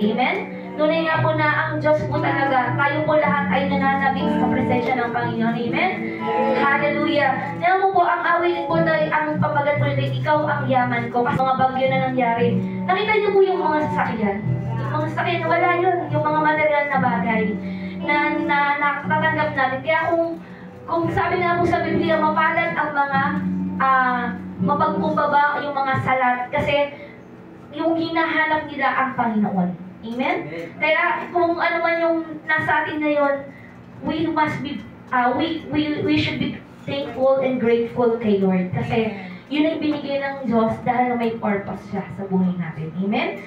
Amen? Tunay nga po na ang Diyos po talaga, tayo po lahat ay nananabik sa presensya ng Panginoon. Amen? Hallelujah! Tingnan mo po, ang awit po na, ang papagat po nito, ikaw ang yaman ko. Kasi mga bagyo na nangyari. Nakita niyo po yung mga sasakyan. Yung mga sasakyan, wala yun. Yung mga material na bagay na natatanggap natin. Kaya kung sabi nga po sa Biblia, mapalad ang mga mapagkumbaba, yung mga salat. Kasi yung hinahanap nila ang Panginoon. Amen? Kaya kung ano man yung nasa atin na yun, we must be, we should be thankful and grateful kay Lord. Kasi yun ay binigay ng Diyos dahil may purpose siya sa buhay natin. Amen?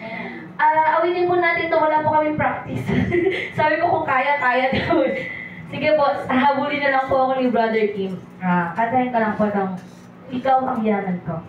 Awitin po natin ito, wala po kami practice. Sabi ko kung kaya daw. Sige po, habulin na lang po ako ni Brother Kim. Kantahin ka lang po ng Ikaw ang Yaman Ko.